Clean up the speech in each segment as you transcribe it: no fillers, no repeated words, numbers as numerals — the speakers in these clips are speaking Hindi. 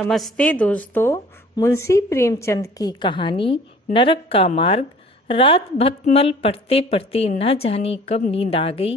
नमस्ते दोस्तों। मुंशी प्रेमचंद की कहानी नरक का मार्ग। रात भक्तमल पढ़ते पढ़ते न जाने कब नींद आ गई।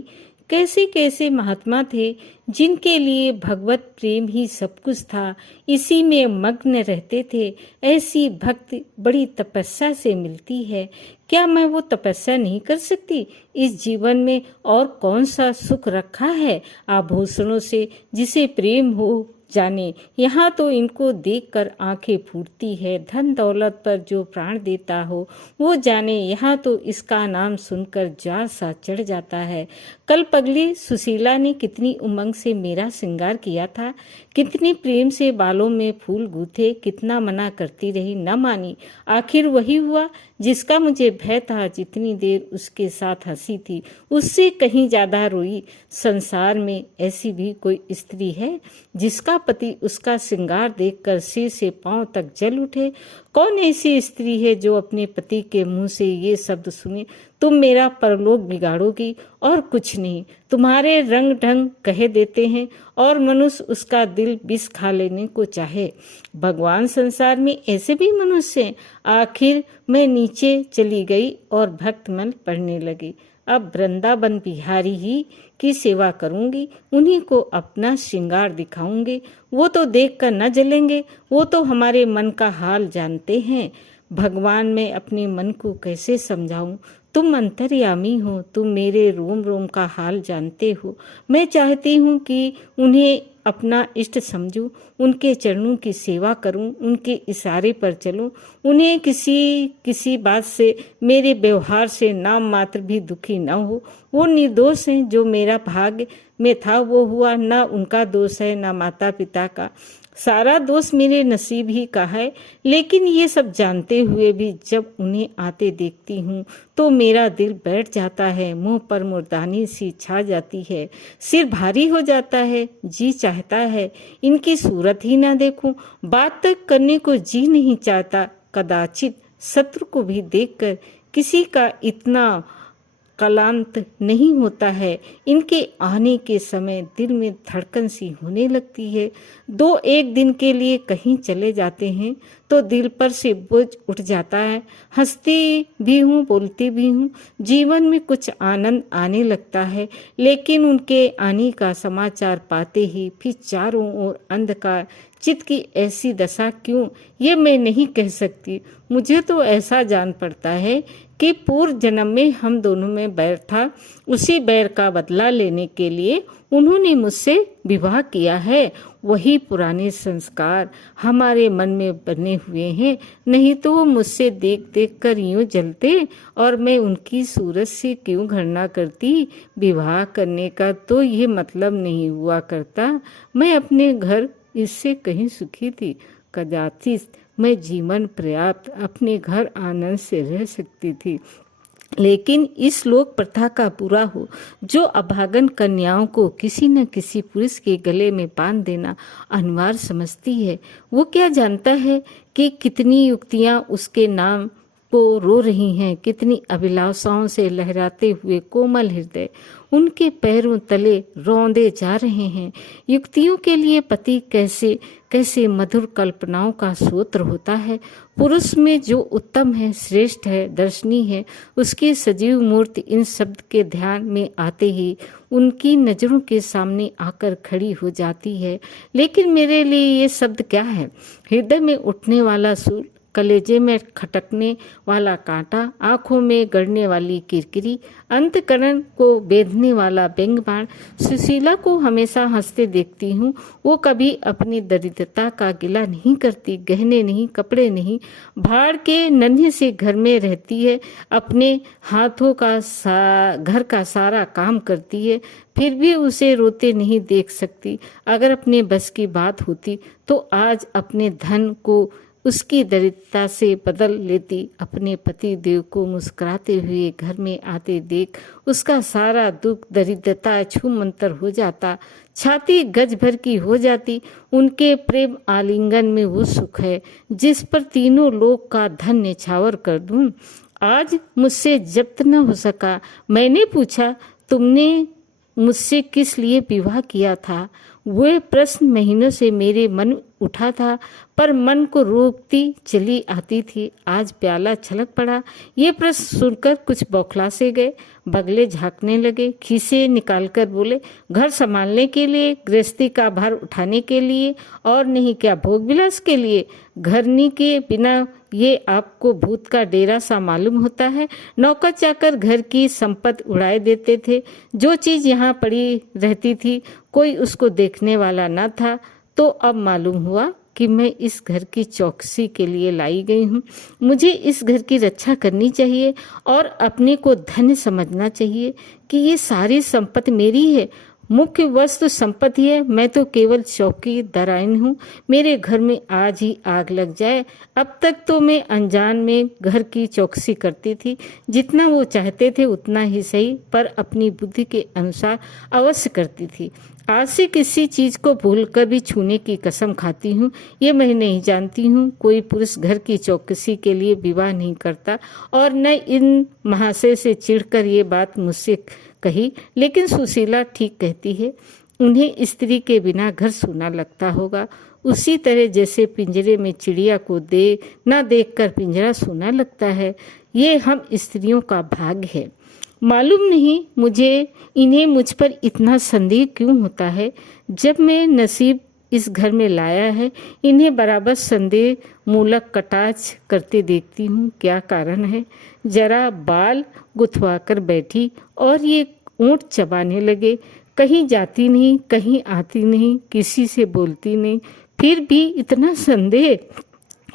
कैसे कैसे महात्मा थे जिनके लिए भगवत प्रेम ही सब कुछ था, इसी में मग्न रहते थे। ऐसी भक्ति बड़ी तपस्या से मिलती है। क्या मैं वो तपस्या नहीं कर सकती? इस जीवन में और कौन सा सुख रखा है आभूषणों से जिसे प्रेम हो जाने। यहाँ तो इनको देखकर आंखें फूटती है। धन दौलत पर जो प्राण देता हो वो जाने। यहाँ तो इसका नाम सुनकर जार सा चढ़ जाता है। कल पगली सुशीला ने कितनी उमंग से मेरा श्रृंगार किया था, कितनी प्रेम से बालों में फूल गूथे, कितना मना करती रही, न मानी। आखिर वही हुआ जिसका मुझे भय था। जितनी देर उसके साथ हंसी थी उससे कहीं ज्यादा रोई। संसार में ऐसी भी कोई स्त्री है जिसका पति उसका श्रृंगार देखकर सिर से पांव तक जल उठे? कौन ऐसी स्त्री है जो अपने पति के मुंह से ये शब्द सुने, तुम मेरा परलोक बिगाड़ोगी और कुछ नहीं, तुम्हारे रंग ढंग कह देते हैं, और मनुष्य उसका दिल विष खा लेने को चाहे। भगवान, संसार में ऐसे भी मनुष्य हैं। आखिर मैं नीचे चली गई और भक्तमल पढ़ने लगी। अब वृंदावन बिहारी ही की सेवा करूंगी, उन्हीं को अपना श्रृंगार दिखाऊंगी। वो तो देखकर न जलेंगे, वो तो हमारे मन का हाल जानते हैं। भगवान, मैं अपने मन को कैसे समझाऊं? तुम अंतर्यामी हो, तुम मेरे रोम रोम का हाल जानते हो। मैं चाहती हूँ कि उन्हें अपना इष्ट समझूं, उनके चरणों की सेवा करूं, उनके इशारे पर चलूं, उन्हें किसी बात से, मेरे व्यवहार से नाम मात्र भी दुखी न हो। वो निर्दोष हैं, जो मेरा भाग्य में था वो हुआ। न उनका दोष है न माता पिता का, सारा दोष मेरे नसीब ही का है। लेकिन ये सब जानते हुए भी जब उन्हें आते देखती हूँ तो मेरा दिल बैठ जाता है, मुंह पर मुर्दानी सी छा जाती है, सिर भारी हो जाता है। जी चाहता है इनकी सूरत ही ना देखूं, बात तक करने को जी नहीं चाहता। कदाचित शत्रु को भी देखकर किसी का इतना क्लांत नहीं होता है। इनके आने के समय दिल में धड़कन सी होने लगती है। दो एक दिन के लिए कहीं चले जाते हैं तो दिल पर से बोझ उठ जाता है। हंसती भी हूँ, बोलती भी हूँ, जीवन में कुछ आनंद आने लगता है। लेकिन उनके आने का समाचार पाते ही फिर चारों ओर अंधकार। चित्त की ऐसी दशा क्यों, ये मैं नहीं कह सकती। मुझे तो ऐसा जान पड़ता है कि पूर्व जन्म में हम दोनों में बैर था। उसी बैर का बदला लेने के लिए उन्होंने मुझसे विवाह किया है। वही पुराने संस्कार हमारे मन में बने हुए हैं, नहीं तो वो मुझसे देख देख कर यूं जलते और मैं उनकी सूरत से क्यों घृणा करती। विवाह करने का तो ये मतलब नहीं हुआ करता। मैं अपने घर इससे कहीं सुखी थी। कदाचित मैं जीवन पर्याप्त अपने घर आनंद से रह सकती थी। लेकिन इस लोक प्रथा का पूरा हो, जो अभागन कन्याओं को किसी न किसी पुरुष के गले में बांध देना अनिवार्य समझती है, वो क्या जानता है कि कितनी युक्तियां उसके नाम को रो रही हैं, कितनी अभिलाषाओं से लहराते हुए कोमल हृदय उनके पैरों तले रौंदे जा रहे हैं। युक्तियों के लिए पति कैसे कैसे मधुर कल्पनाओं का सूत्र होता है। पुरुष में जो उत्तम है, श्रेष्ठ है, दर्शनीय है, उसकी सजीव मूर्ति इन शब्द के ध्यान में आते ही उनकी नजरों के सामने आकर खड़ी हो जाती है। लेकिन मेरे लिए ये शब्द क्या है? हृदय में उठने वाला सूल, कलेजे में खटकने वाला कांटा, आंखों में गड़ने वाली किरकिरी, अंतकरण को बेधने वाला व्यंग बाण। सुशीला को हमेशा हंसते देखती हूँ। वो कभी अपनी दरिद्रता का गिला नहीं करती। गहने नहीं, कपड़े नहीं, भाड़ के नन्हे से घर में रहती है। अपने हाथों का घर का सारा काम करती है, फिर भी उसे रोते नहीं देख सकती। अगर अपने बस की बात होती तो आज अपने धन को उसकी दरिद्रता से बदल लेती। अपने पति देव को मुस्कुराते हुए घर में आते देख उसका सारा दुख दरिद्रता छूमंतर हो जाता, छाती गज भर की हो जाती। उनके प्रेम आलिंगन में वो सुख है जिस पर तीनों लोक का धन न्यौछावर कर दूं। आज मुझसे जब्त न हो सका। मैंने पूछा, तुमने मुझसे किस लिए विवाह किया था? वे प्रश्न महीनों से मेरे मन उठा था, पर मन को रोकती चली आती थी। आज प्याला छलक पड़ा। ये प्रश्न सुनकर कुछ बौखला से गए। बगले झांकने लगे, खीसे निकालकर बोले, घर संभालने के लिए, गृहस्थी का भार उठाने के लिए, और नहीं क्या भोग विलास के लिए? घरनी के बिना ये आपको भूत का डेरा सा मालूम होता है। नौकर चाकर घर की संपत्ति उड़ाए देते थे। जो चीज़ यहाँ पड़ी रहती थी कोई उसको देखने वाला न था। तो अब मालूम हुआ कि मैं इस घर की चौकसी के लिए लाई गई हूँ। मुझे इस घर की रक्षा करनी चाहिए और अपने को धन्य समझना चाहिए कि ये सारी संपत्ति मेरी है। मुख्य वस्तु संपत्ति है, मैं तो केवल चौकीदाराइन हूँ। मेरे घर में आज ही आग लग जाए। अब तक तो मैं अनजान में घर की चौकसी करती थी। जितना वो चाहते थे उतना ही सही, पर अपनी बुद्धि के अनुसार अवश्य करती थी। आज से किसी चीज को भूलकर भी छूने की कसम खाती हूँ। ये मैं नहीं जानती हूँ कोई पुरुष घर की चौकसी के लिए विवाह नहीं करता, और न इन महाशय से चिढ़कर ये बात मुझसे कही। लेकिन सुशीला ठीक कहती है, उन्हें स्त्री के बिना घर सूना लगता होगा, उसी तरह जैसे पिंजरे में चिड़िया को न देखकर पिंजरा सूना लगता है। ये हम स्त्रियों का भाग्य है। मालूम नहीं मुझे इन्हें मुझ पर इतना संदेह क्यों होता है। जब मैं नसीब इस घर में लाया है, इन्हें बराबर संदेह मूलक कटाक्ष करते देखती हूँ। क्या कारण है? जरा बाल गुथवा कर बैठी और ये ऊँट चबाने लगे। कहीं जाती नहीं, कहीं आती नहीं, किसी से बोलती नहीं, फिर भी इतना संदेह।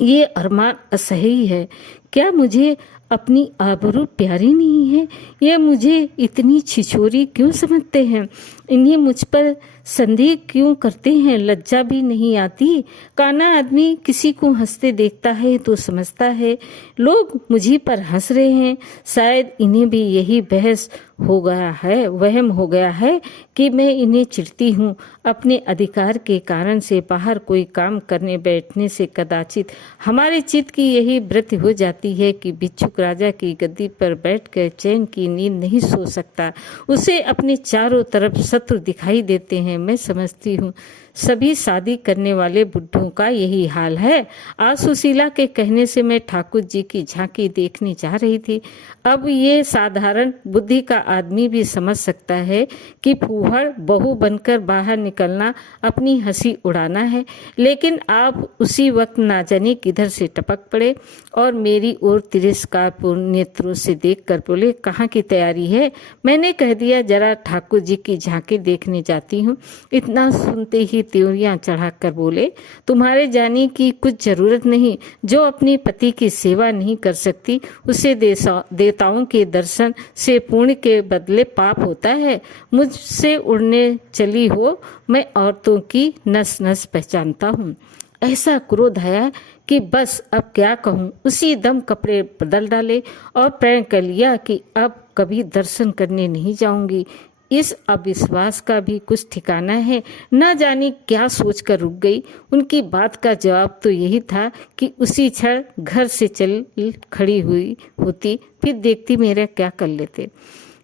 ये अरमान असह्य है। क्या मुझे अपनी आबरू प्यारी नहीं है? ये मुझे इतनी छिछोरी क्यों समझते हैं? इन्हें मुझ पर संदेह क्यों करते हैं? लज्जा भी नहीं आती? काना आदमी किसी को हंसते देखता है तो समझता है लोग मुझे पर हंस रहे हैं। शायद इन्हें भी यही बहस हो गया है, वहम हो गया है कि मैं इन्हें चिढ़ती हूँ। अपने अधिकार के कारण से बाहर कोई काम करने बैठने से कदाचित हमारे चित्त की यही वृत्ति हो जाती है कि भिक्षुक राजा की गद्दी पर बैठकर चैन की नींद नहीं सो सकता। उसे अपने चारों तरफ शत्रु दिखाई देते हैं। मैं समझती हूँ सभी शादी करने वाले बुढ़ों का यही हाल है। आज सुशीला के कहने से मैं ठाकुर जी की झांकी देखने जा रही थी। अब ये साधारण बुद्धि का आदमी भी समझ सकता है कि फूहड़ बहू बनकर बाहर निकलना अपनी हंसी उड़ाना है। लेकिन आप उसी वक्त ना जाने किधर से टपक पड़े और मेरी ओर तिरस्कारपूर्ण नेत्रों से देखकर बोले, कहाँ की तैयारी है? मैंने कह दिया, जरा ठाकुर जी की झांकी देखने जाती हूँ। इतना सुनते ही त्योरियां चढ़ाकर बोले, तुम्हारे जाने की कुछ जरूरत नहीं। जो अपने पति की सेवा नहीं कर सकती उसे देवताओं के दर्शन से पुण्य के बदले पाप होता है। मुझसे उड़ने चली हो, मैं औरतों की नस नस पहचानता हूँ। ऐसा क्रोध आया कि बस अब क्या कहूँ। उसी दम कपड़े बदल डाले और प्रण कर लिया कि अब कभी दर्शन करने नहीं जाऊंगी। इस अविश्वास का भी कुछ ठिकाना है। न जाने क्या सोचकर रुक गई। उनकी बात का जवाब तो यही था कि उसी क्षण घर से चल खड़ी हुई होती, फिर देखती मेरा क्या कर लेते।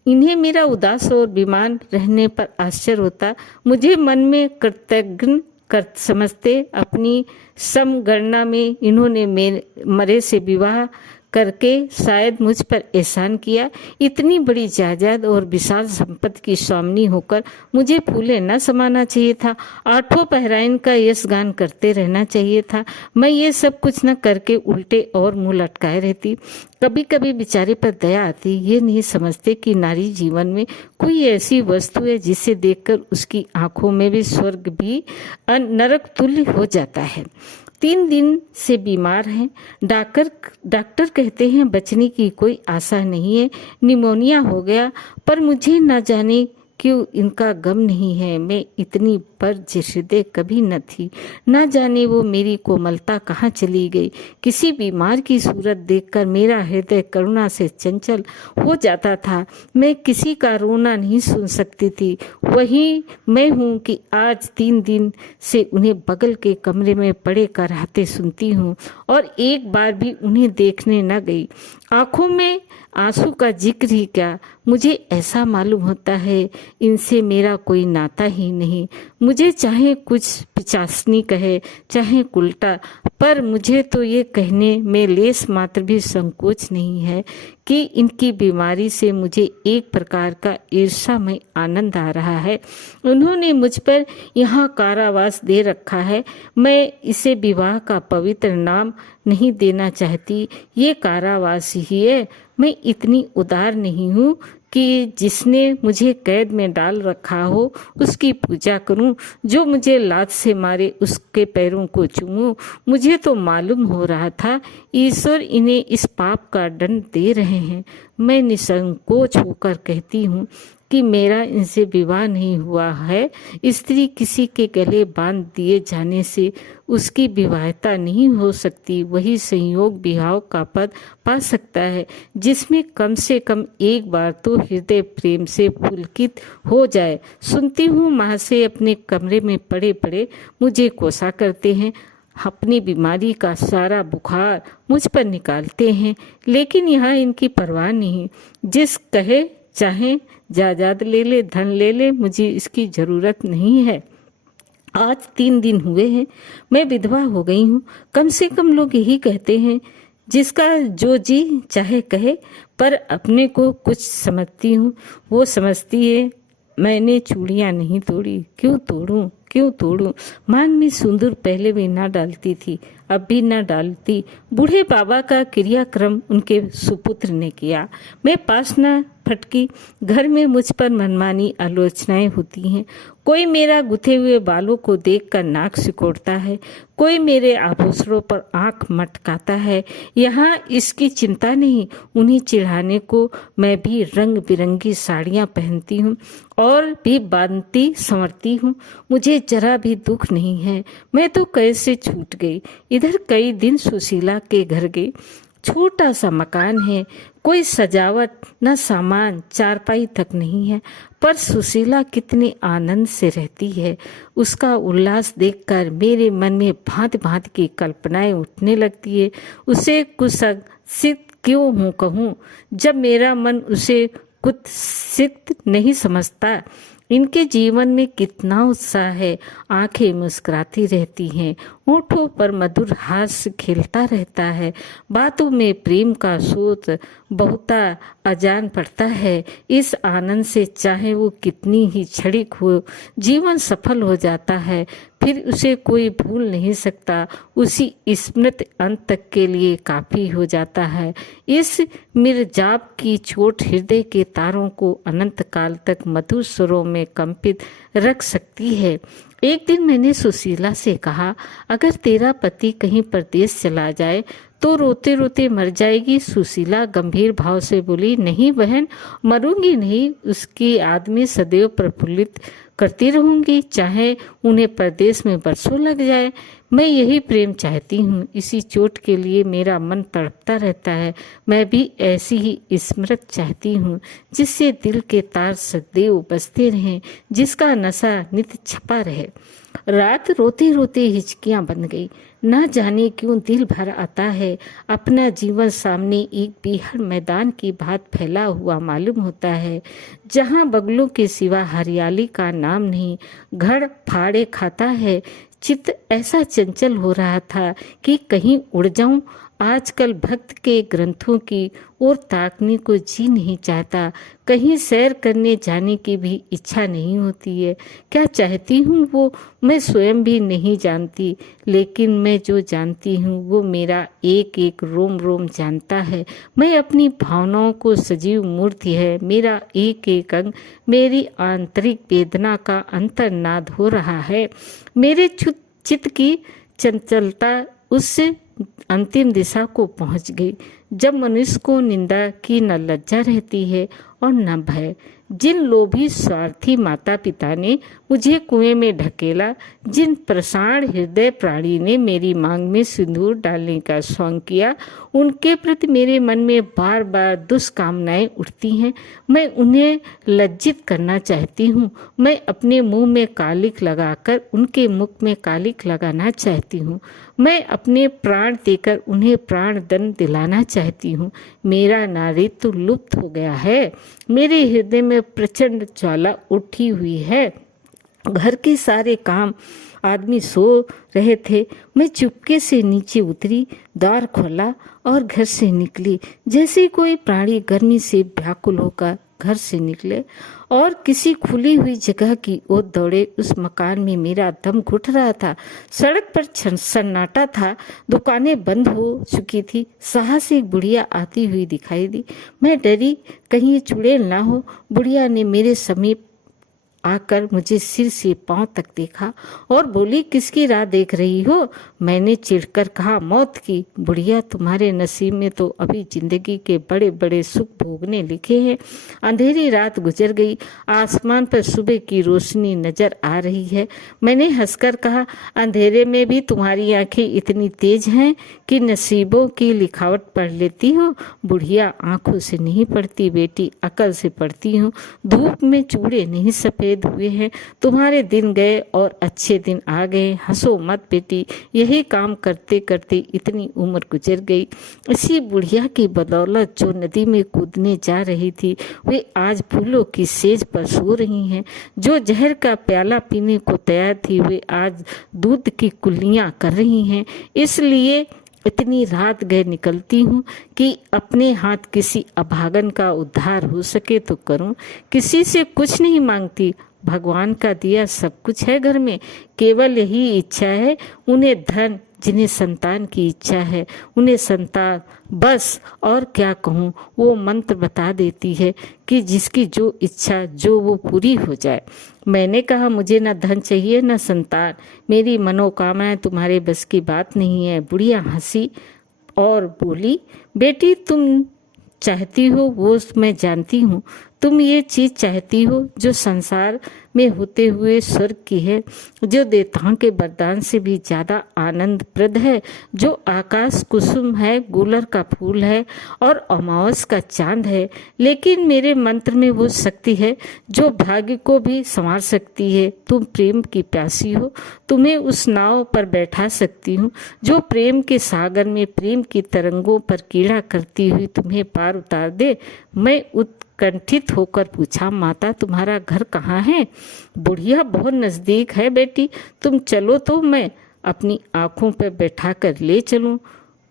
इन्हें मेरा उदास और बीमार रहने पर आश्चर्य होता। मुझे मन में कृतज्ञ कर समझते। अपनी समगणना में इन्होंने मरे से विवाह करके शायद मुझ पर एहसान किया। इतनी बड़ी जायदाद और विशाल संपत्ति की स्वामिनी होकर मुझे फूले न समाना चाहिए था। आठों पहराइन का यश गान करते रहना चाहिए था। मैं ये सब कुछ न करके उल्टे और मुंह लटकाए रहती। कभी कभी बेचारे पर दया आती। ये नहीं समझते कि नारी जीवन में कोई ऐसी वस्तु है जिसे देखकर उसकी आंखों में भी स्वर्ग भी नरक तुल्य हो जाता है। 3 दिन से बीमार हैं। डॉक्टर कहते हैं बचने की कोई आशा नहीं है, निमोनिया हो गया। पर मुझे न जाने क्यों इनका गम नहीं है। मैं इतनी पर हृदय कभी न थी। न जाने वो मेरी कोमलता कहाँ चली गई। किसी बीमार की सूरत देखकर मेरा हृदय करुणा से चंचल हो जाता था। मैं किसी का रोना नहीं सुन सकती थी। वही मैं हूँ कि आज 3 दिन से उन्हें बगल के कमरे में पड़े कराहते सुनती हूँ और एक बार भी उन्हें देखने न गई। आंखों में आंसू का जिक्र ही क्या, मुझे ऐसा मालूम होता है इनसे मेरा कोई नाता ही नहीं। मुझे चाहे कुछ पिचासनी कहे चाहे उल्टा, पर मुझे तो ये कहने में लेस मात्र भी संकोच नहीं है कि इनकी बीमारी से मुझे एक प्रकार का ईर्ष्यामय आनंद आ रहा है। उन्होंने मुझ पर यहाँ कारावास दे रखा है। मैं इसे विवाह का पवित्र नाम नहीं देना चाहती, ये कारावास ही है। मैं इतनी उदार नहीं हूँ कि जिसने मुझे कैद में डाल रखा हो उसकी पूजा करूं, जो मुझे लात से मारे उसके पैरों को चूमूं। मुझे तो मालूम हो रहा था ईश्वर इन्हें इस पाप का दंड दे रहे हैं। मैं निसंकोच होकर कहती हूँ कि मेरा इनसे विवाह नहीं हुआ है। स्त्री किसी के गले बांध दिए जाने से उसकी विवाहिता नहीं हो सकती। वही संयोग विवाह का पद पा सकता है जिसमें कम से कम एक बार तो हृदय प्रेम से पुलकित हो जाए। सुनती हूँ महाशय अपने कमरे में पड़े पड़े मुझे कोसा करते हैं, अपनी बीमारी का सारा बुखार मुझ पर निकालते हैं, लेकिन यहाँ इनकी परवाह नहीं। जिस कहे चाहे जायदाद ले ले, धन ले ले, मुझे इसकी जरूरत नहीं है। आज 3 दिन हुए हैं मैं विधवा हो गई हूँ। कम से कम लोग यही कहते हैं, जिसका जो जी चाहे कहे, पर अपने को कुछ समझती हूँ। वो समझती है मैंने चूड़ियाँ नहीं तोड़ी, क्यों तोड़ूं, क्यों तोड़ूं। मांग में सिंदूर पहले भी ना डालती थी, अब भी ना डालती। बूढ़े बाबा का क्रियाक्रम उनके सुपुत्र ने किया। मैं पास न फटकी। घर में मुझ पर मनमानी आलोचनाएं होती हैं। कोई मेरा गुथे हुए बालों को देखकर नाक सिकोड़ता है, कोई मेरे आभूषणों पर आंख मटकाता है। यहाँ इसकी चिंता नहीं, उन्हें चिढ़ाने को मैं भी रंग बिरंगी साड़ियाँ पहनती हूँ और भी बांधती संवरती हूँ। मुझे जरा भी दुख नहीं है। मैं तो कैसे छूट गई। इधर कई दिन सुशीला के घर गई। छोटा सा मकान है, कोई सजावट न सामान, चारपाई तक नहीं है, पर सुशीला कितने आनंद से रहती है। उसका उल्लास देखकर मेरे मन में भांति भांति की कल्पनाएं उठने लगती है। उसे कुत्सित क्यों हूँ कहूँ, जब मेरा मन उसे कुत्सित नहीं समझता। इनके जीवन में कितना उत्साह है। आंखें मुस्कुराती रहती हैं, होठों पर मधुर हास्य खिलता रहता है, बातों में प्रेम का सोत बहुता अजान पड़ता है। इस आनंद से चाहे वो कितनी ही क्षणिक हो, जीवन सफल हो जाता है। फिर उसे कोई भूल नहीं सकता। उसी स्मृति अंत तक के लिए काफी हो जाता है। इस मिर्जाब की चोट हृदय के तारों को अनंत काल तक मधुर स्वरों में कंपित रख सकती है। एक दिन मैंने सुशीला से कहा, अगर तेरा पति कहीं परदेश चला जाए तो रोते रोते मर जाएगी। सुशीला गंभीर भाव से बोली, नहीं बहन, मरूंगी नहीं। उसकी आदमी सदैव प्रफुल्लित करती रहूंगी, चाहे उन्हें परदेश में बरसों लग जाए। मैं यही प्रेम चाहती हूँ। इसी चोट के लिए मेरा मन तड़पता रहता है। मैं भी ऐसी ही स्मृति चाहती हूँ, जिससे दिल के तार सदैव बजते रहें, जिसका नशा नित छपा रहे। रात रोते रोते हिचकियाँ बन गई। न जाने क्यों दिल भर आता है। अपना जीवन सामने एक बेहद मैदान की भांति फैला हुआ मालूम होता है, जहाँ बगलों के सिवा हरियाली का नाम नहीं। घर फाड़े खाता है। चित्त ऐसा चंचल हो रहा था कि कहीं उड़ जाऊं। आजकल भक्त के ग्रंथों की ओर ताकने को जी नहीं चाहता। कहीं सैर करने जाने की भी इच्छा नहीं होती है। क्या चाहती हूँ वो मैं स्वयं भी नहीं जानती, लेकिन मैं जो जानती हूँ वो मेरा एक एक रोम रोम जानता है। मैं अपनी भावनाओं को सजीव मूर्ति है। मेरा एक एक अंग मेरी आंतरिक वेदना का अंतर्नाद हो रहा है। मेरे चित्त की चंचलता उस अंतिम दिशा को पहुंच गई, जब मनुष्य को निंदा की न लज्जा रहती है और न भय। जिन लोभी स्वार्थी माता पिता ने मुझे कुएं में ढकेला, जिन प्रसाण हृदय प्राणी ने मेरी मांग में सिंदूर डालने का स्वांग किया, उनके प्रति मेरे मन में बार बार दुष्कामनाएं उठती हैं। मैं उन्हें लज्जित करना चाहती हूँ। मैं अपने मुंह में कालिक लगाकर उनके मुख में कालिक लगाना चाहती हूँ। मैं अपने प्राण देकर उन्हें प्राण दंड दिलाना चाहती कहती हूँ, मेरा नारीत्व लुप्त हो गया है। मेरे हृदय में प्रचंड ज्वाला उठी हुई है। घर के सारे काम आदमी सो रहे थे। मैं चुपके से नीचे उतरी, द्वार खोला और घर से निकली। जैसे कोई प्राणी गर्मी से व्याकुल होकर घर से निकले और किसी खुली हुई जगह की ओर दौड़े। उस मकान में मेरा दम घुट रहा था। सड़क पर सन्नाटा था, दुकानें बंद हो चुकी थी। साहसी एक बुढ़िया आती हुई दिखाई दी। मैं डरी कहीं ये चुड़ैल ना हो। बुढ़िया ने मेरे समीप आकर मुझे सिर से पांव तक देखा और बोली, किसकी राह देख रही हो? मैंने चिढ़कर कहा, मौत की। बुढ़िया, तुम्हारे नसीब में तो अभी जिंदगी के बड़े बड़े सुख भोगने लिखे हैं। अंधेरी रात गुजर गई, आसमान पर सुबह की रोशनी नजर आ रही है। मैंने हंसकर कहा, अंधेरे में भी तुम्हारी आंखें इतनी तेज हैं कि नसीबों की लिखावट पढ़ लेती हो। बुढ़िया, आंखों से नहीं पढ़ती बेटी, अकल से पढ़ती हूँ। धूप में चूड़े नहीं सफेद हुए हैं। तुम्हारे दिन गए और अच्छे दिन आ गए। हंसो मत बेटी, यही काम करते करते इतनी उम्र गुजर गई। इसी बुढ़िया की बदौलत जो नदी में कूदने जा रही थी, वे आज फूलों की सेज पर सो रही हैं। जो जहर का प्याला पीने को तैयार थी, वे आज दूध की कुल्लियां कर रही हैं। इसलिए इतनी रात गए निकलती हूँ कि अपने हाथ किसी अभागन का उद्धार हो सके तो करूँ। किसी से कुछ नहीं मांगती, भगवान का दिया सब कुछ है घर में। केवल यही इच्छा है, उन्हें धन, जिन्हें संतान की इच्छा है उन्हें संतान, बस। और क्या कहूँ, वो मंत्र बता देती है कि जिसकी जो इच्छा जो वो पूरी हो जाए। मैंने कहा, मुझे न धन चाहिए न संतान, मेरी मनोकामनाएं तुम्हारे बस की बात नहीं है। बुढ़िया हंसी और बोली, बेटी तुम चाहती हो वो मैं जानती हूँ। तुम ये चीज चाहती हो जो संसार में होते हुए स्वर्ग की है, जो देवताओं के वरदान से भी ज्यादा आनंदप्रद है, जो आकाश कुसुम है, गुलर का फूल है और अमावस का चांद है। लेकिन मेरे मंत्र में वो शक्ति है जो भाग्य को भी संवार सकती है। तुम प्रेम की प्यासी हो, तुम्हें उस नाव पर बैठा सकती हूँ जो प्रेम के सागर में प्रेम की तरंगों पर कीड़ा करती हुई तुम्हें पार उतार दे। मैं उत्कंठित होकर पूछा, माता तुम्हारा घर कहाँ है? बुढ़िया, बहुत नजदीक है बेटी, तुम चलो तो मैं अपनी आंखों पर बैठा कर ले चलूं।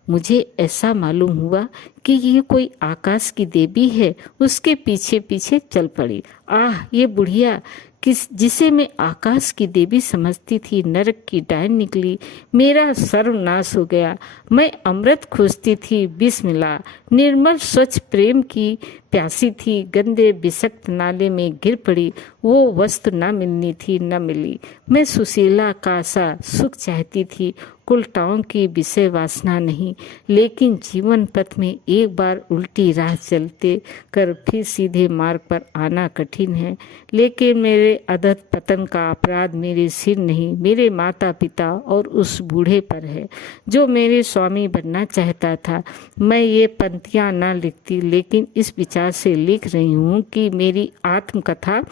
मुझे ऐसा मालूम हुआ कि ये कोई आकाश की देवी है। उसके पीछे पीछे चल पड़ी। आह, ये बुढ़िया जिसे मैं आकाश की देवी समझती थी, नरक की डायन निकली। मेरा सर्वनाश हो गया। मैं अमृत खोजती थी, विष मिला। निर्मल स्वच्छ प्रेम की प्यासी थी, गंदे विषक्त नाले में गिर पड़ी। वो वस्तु न मिलनी थी, न मिली। मैं सुशीला का सा सुख चाहती थी, कुलटाओं की विषय वासना नहीं। लेकिन जीवन पथ में एक बार उल्टी राह चलते कर फिर सीधे मार्ग पर आना कठिन है। लेकिन मेरे अधत पतन का अपराध मेरे सिर नहीं, मेरे माता पिता और उस बूढ़े पर है जो मेरे स्वामी बनना चाहता था। मैं ये पंक्तियाँ न लिखती, लेकिन इस विचार से लिख रही हूँ कि मेरी आत्मकथा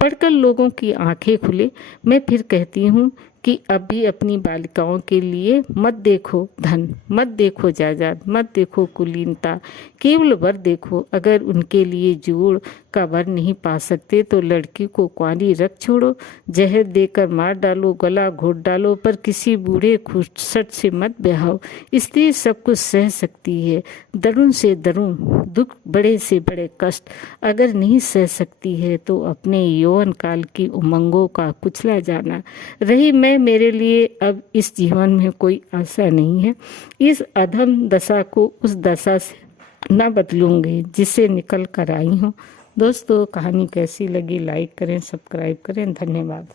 पढ़कर लोगों की आंखें खुले। मैं फिर कहती हूँ कि अभी अपनी बालिकाओं के लिए मत देखो धन, मत देखो जायदाद, मत देखो कुलीनता, केवल वर देखो। अगर उनके लिए जोड़ का वर नहीं पा सकते तो लड़की को कुंवारी रख छोड़ो, जहर देकर मार डालो, गला घोट डालो, पर किसी बूढ़े खुसट से मत ब्याहो। स्त्री सब कुछ सह सकती है, दरुण से दरुण दुख, बड़े से बड़े कष्ट अगर नहीं सह सकती है तो अपने यौवन काल की उमंगों का कुचला जाना। रही मैं, मेरे लिए अब इस जीवन में कोई आशा नहीं है। इस अधम दशा को उस दशा से न बदलूंगी जिससे निकल कर आई हूँ। दोस्तों, कहानी कैसी लगी लाइक करें, सब्सक्राइब करें। धन्यवाद।